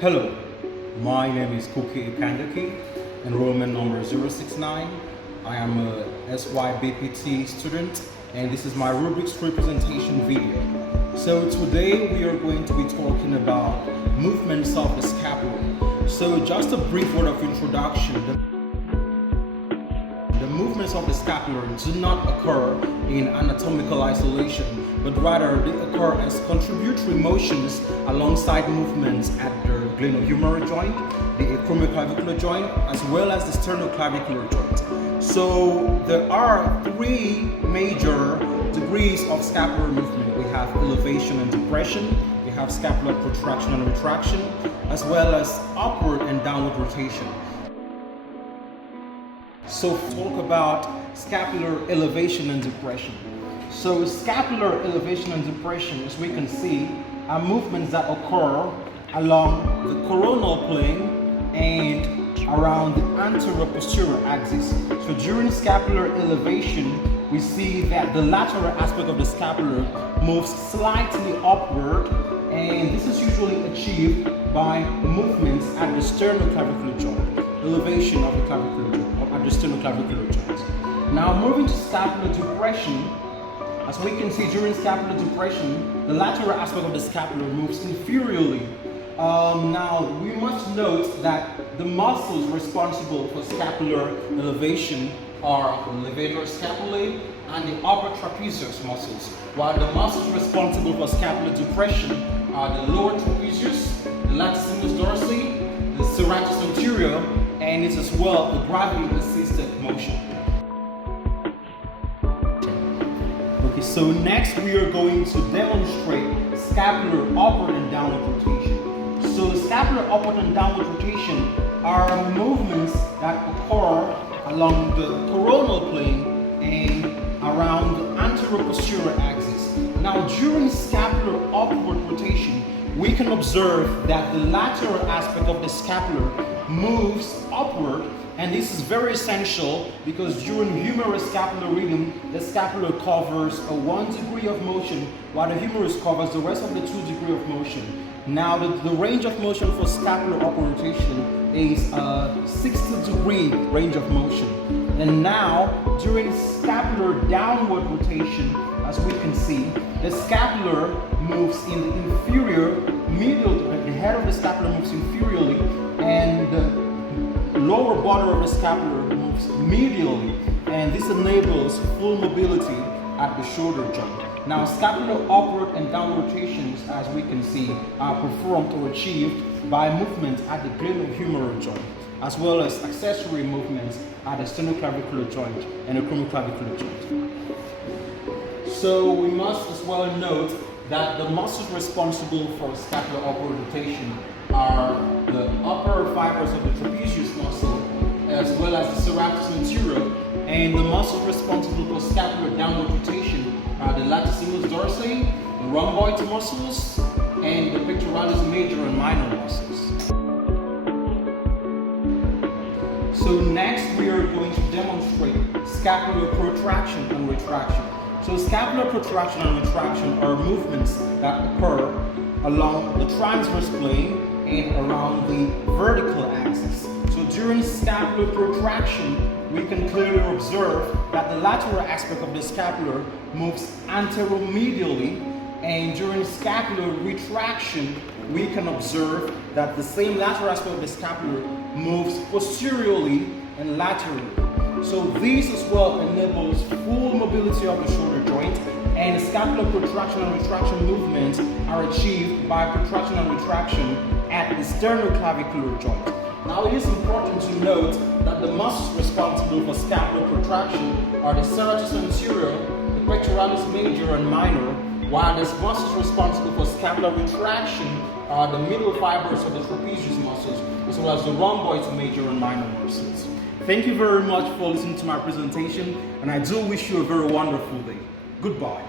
Hello, my name is Kuki Ikandaki, enrollment number 069. I am a SYBPT student and this is my Rubrics representation video. So today we are going to be talking about movements of the scapula. So just a brief word of introduction. The movements of the scapula do not occur in anatomical isolation, but rather they occur as contributory motions alongside movements at the glenohumeral joint, the acromioclavicular joint, as well as the sternoclavicular joint. So there are three major degrees of scapular movement. We have elevation and depression, we have scapular protraction and retraction, as well as upward and downward rotation. So talk about scapular elevation and depression. So scapular elevation and depression, as we can see, are movements that occur along the coronal plane and around the anteroposterior axis. So during scapular elevation, we see that the lateral aspect of the scapula moves slightly upward, and this is usually achieved by movements at the sternoclavicular joint, elevation of the clavicular joint, or at the sternoclavicular joint. Now moving to scapular depression, as we can see during scapular depression, the lateral aspect of the scapula moves inferiorly. Now we must note that the muscles responsible for scapular elevation are the levator scapulae and the upper trapezius muscles, while the muscles responsible for scapular depression are the lower trapezius, the latissimus dorsi, the serratus anterior, and it's as well the gravity-assisted motion. Okay, so next we are going to demonstrate scapular upward and downward rotation. So scapular upward and downward rotation are movements that occur along the coronal plane and around the anteroposterior axis. Now during scapular upward rotation, we can observe that the lateral aspect of the scapula moves upward, and this is very essential because during humerus scapular rhythm, the scapula covers a 1 degree of motion while the humerus covers the rest of the 2 degree of motion. Now the range of motion for scapular upward rotation is a 60 degree range of motion. And now during scapular downward rotation, as we can see, the scapular moves in the inferior medial, the head of the scapula moves inferiorly, and the lower border of the scapula moves medially, and this enables full mobility at the shoulder joint. Now scapular upward and downward rotations, as we can see, are performed or achieved by movements at the glenohumeral joint, as well as accessory movements at the sternoclavicular joint and the acromioclavicular joint. So we must as well note that the muscles responsible for scapular upward rotation are the upper fibers of the trapezius muscle, as well as the serratus anterior, and the muscles responsible for scapular downward rotation are the latissimus dorsi, the rhomboid muscles, and the pectoralis major and minor muscles. So next we are going to demonstrate scapular protraction and retraction. So scapular protraction and retraction are movements that occur along the transverse plane and around the vertical axis. So during scapular protraction, we can clearly observe that the lateral aspect of the scapula moves anteromedially, and during scapular retraction, we can observe that the same lateral aspect of the scapula moves posteriorly and laterally. So this as well enables full mobility of the shoulder joint, and scapular protraction and retraction movements are achieved by protraction and retraction at the sternoclavicular joint. Now it is important to note that the muscles responsible for scapular protraction are the serratus anterior, the pectoralis major and minor, while the muscles responsible for scapular retraction are the middle fibers of the trapezius muscles, as well as the rhomboid major and minor muscles. Thank you very much for listening to my presentation, and I do wish you a very wonderful day. Goodbye.